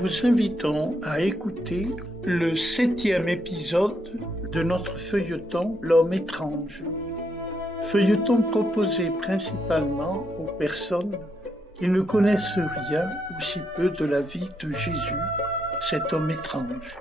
vous invitons à écouter le 7e épisode de notre feuilleton L'homme étrange. Feuilleton proposé principalement aux personnes qui ne connaissent rien ou si peu de la vie de Jésus, cet homme étrange.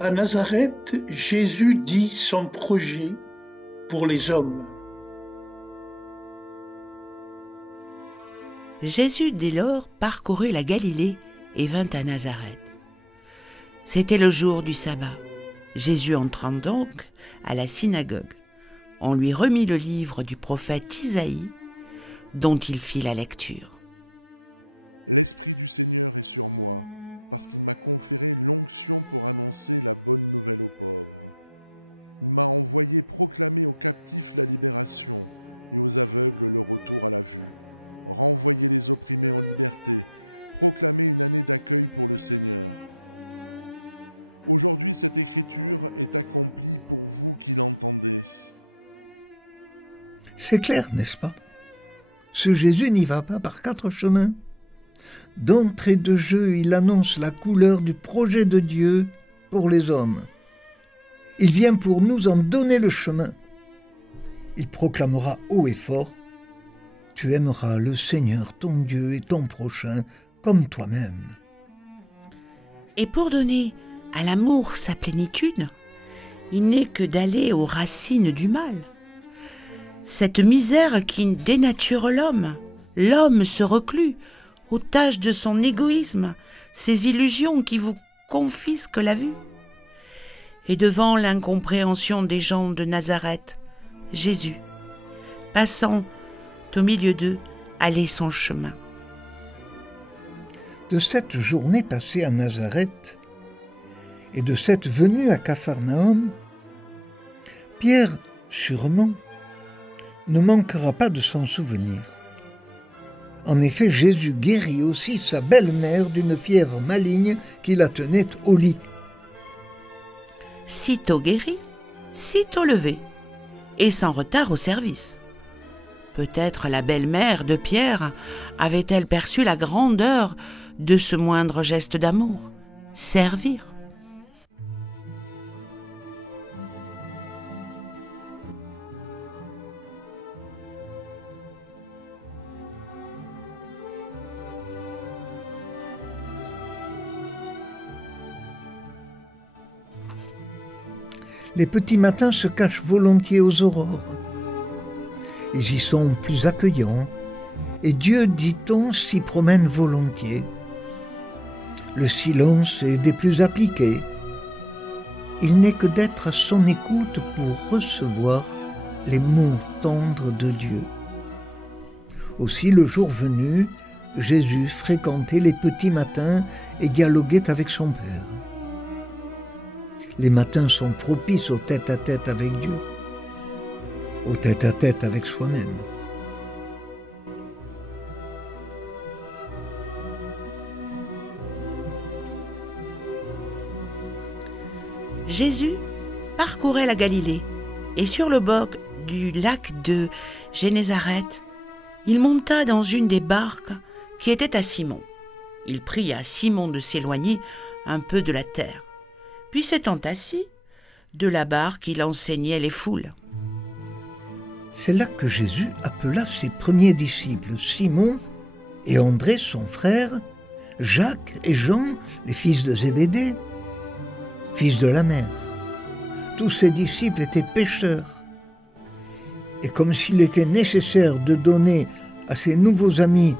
À Nazareth, Jésus dit son projet pour les hommes. Jésus dès lors parcourut la Galilée et vint à Nazareth. C'était le jour du sabbat. Jésus entrant donc à la synagogue. On lui remit le livre du prophète Isaïe, dont il fit la lecture. C'est clair, n'est-ce pas? Ce Jésus n'y va pas par 4 chemins. D'entrée de jeu, il annonce la couleur du projet de Dieu pour les hommes. Il vient pour nous en donner le chemin. Il proclamera haut et fort: tu aimeras le Seigneur ton Dieu et ton prochain comme toi-même. Et pour donner à l'amour sa plénitude, il n'est que d'aller aux racines du mal. Cette misère qui dénature l'homme, l'homme se reclut aux tâches de son égoïsme, ces illusions qui vous confisquent la vue. Et devant l'incompréhension des gens de Nazareth, Jésus, passant au milieu d'eux, allait son chemin. De cette journée passée à Nazareth et de cette venue à Capharnaüm, Pierre, sûrement, ne manquera pas de s'en souvenir. En effet, Jésus guérit aussi sa belle-mère d'une fièvre maligne qui la tenait au lit. Sitôt guéri, sitôt levé, et sans retard au service. Peut-être la belle-mère de Pierre avait-elle perçu la grandeur de ce moindre geste d'amour, servir. Les petits matins se cachent volontiers aux aurores. Ils y sont plus accueillants, et Dieu, dit-on, s'y promène volontiers. Le silence est des plus appliqués. Il n'est que d'être à son écoute pour recevoir les mots tendres de Dieu. Aussi, le jour venu, Jésus fréquentait les petits matins et dialoguait avec son Père. Les matins sont propices au tête-à-tête avec Dieu, au tête-à-tête avec soi-même. Jésus parcourait la Galilée et sur le bord du lac de Génézareth, il monta dans une des barques qui était à Simon. Il pria à Simon de s'éloigner un peu de la terre. Puis s'étant assis, de la barque il enseignait les foules. C'est là que Jésus appela ses premiers disciples, Simon et André son frère, Jacques et Jean, les fils de Zébédée, fils de la mer. Tous ces disciples étaient pêcheurs. Et comme s'il était nécessaire de donner à ses nouveaux amis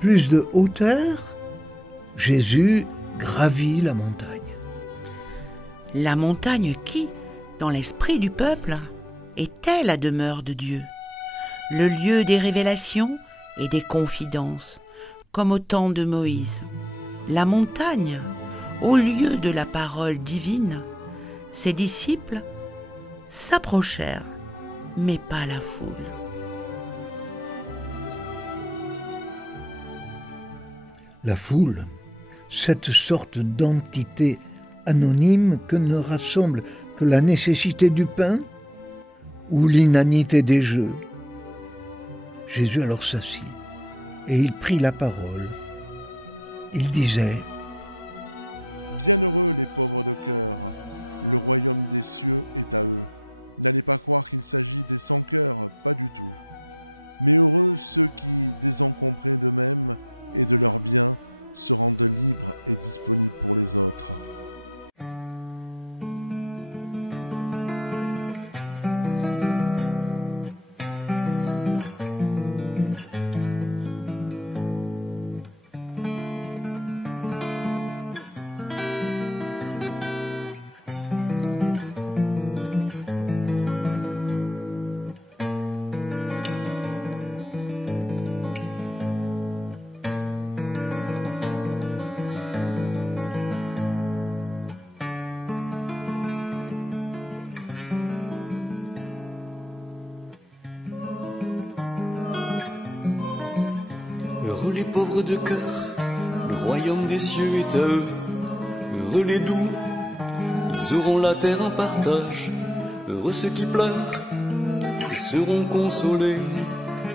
plus de hauteur, Jésus gravit la montagne. La montagne qui, dans l'esprit du peuple, était la demeure de Dieu, le lieu des révélations et des confidences, comme au temps de Moïse. La montagne, au lieu de la parole divine, ses disciples s'approchèrent, mais pas la foule. La foule, cette sorte d'entité anonyme que ne rassemble que la nécessité du pain ou l'inanité des jeux. Jésus alors s'assit et il prit la parole. Il disait : Heureux les pauvres de cœur, le royaume des cieux est à eux. Heureux les doux, ils auront la terre en partage. Heureux ceux qui pleurent, ils seront consolés.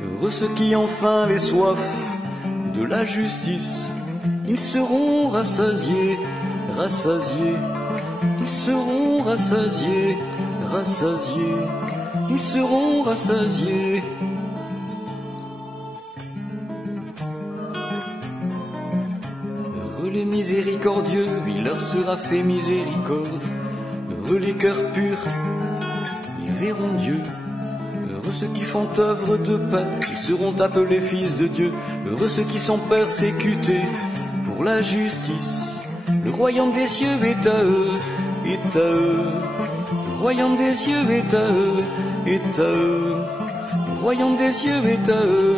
Heureux ceux qui ont faim et soif de la justice, ils seront rassasiés, rassasiés. Ils seront rassasiés, rassasiés. Ils seront rassasiés. Heureux les miséricordieux, il leur sera fait miséricorde. Heureux les cœurs purs, ils verront Dieu. Heureux ceux qui font œuvre de paix, ils seront appelés fils de Dieu. Heureux ceux qui sont persécutés pour la justice, le royaume des cieux est à eux, est à eux. Le royaume des cieux est à eux, est à eux. Le royaume des cieux est à eux.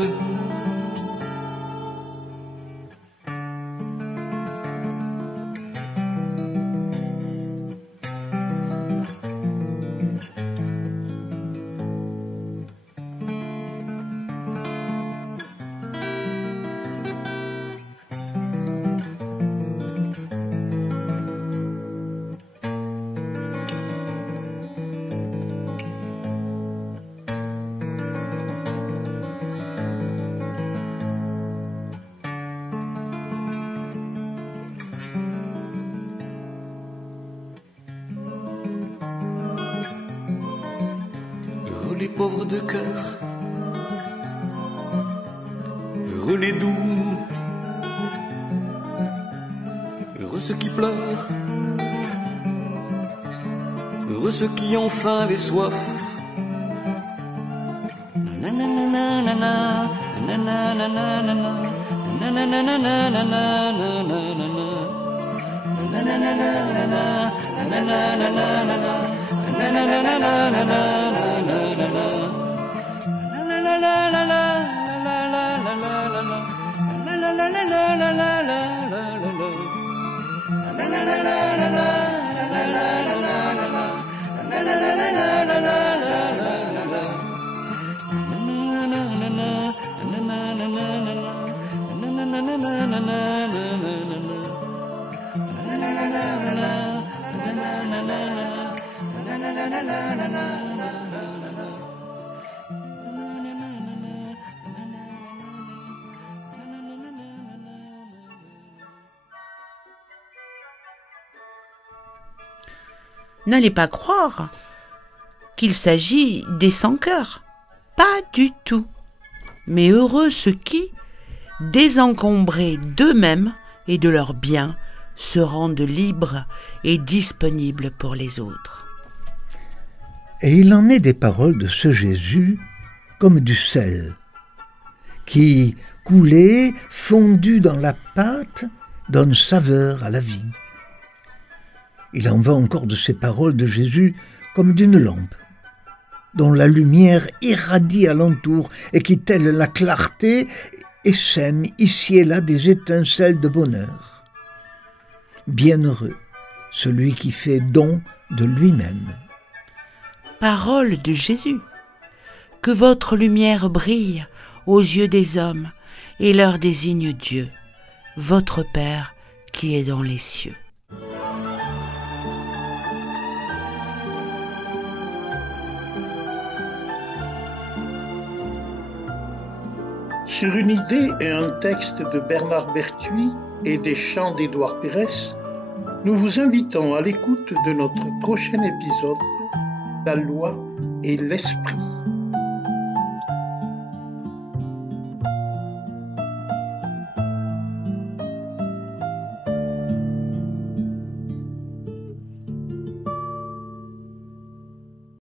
Les pauvres de cœur, heureux les doux, heureux ceux qui pleurent, heureux ceux qui ont faim et soif. N'allez pas croire qu'il s'agit des sans-cœurs. Pas du tout. Mais heureux ceux qui, désencombrés d'eux-mêmes et de leurs biens, se rendent libres et disponibles pour les autres. Et il en est des paroles de ce Jésus comme du sel, qui, coulé, fondu dans la pâte, donne saveur à la vie. Il en va encore de ces paroles de Jésus comme d'une lampe, dont la lumière irradie alentour et qui, telle la clarté, essaime ici et là des étincelles de bonheur. Bienheureux celui qui fait don de lui-même. Parole de Jésus. Que votre lumière brille aux yeux des hommes et leur désigne Dieu, votre Père qui est dans les cieux. Sur une idée et un texte de Bernard Berthuis et des chants d'Édouard Pérez, nous vous invitons à l'écoute de notre prochain épisode, La loi et l'esprit.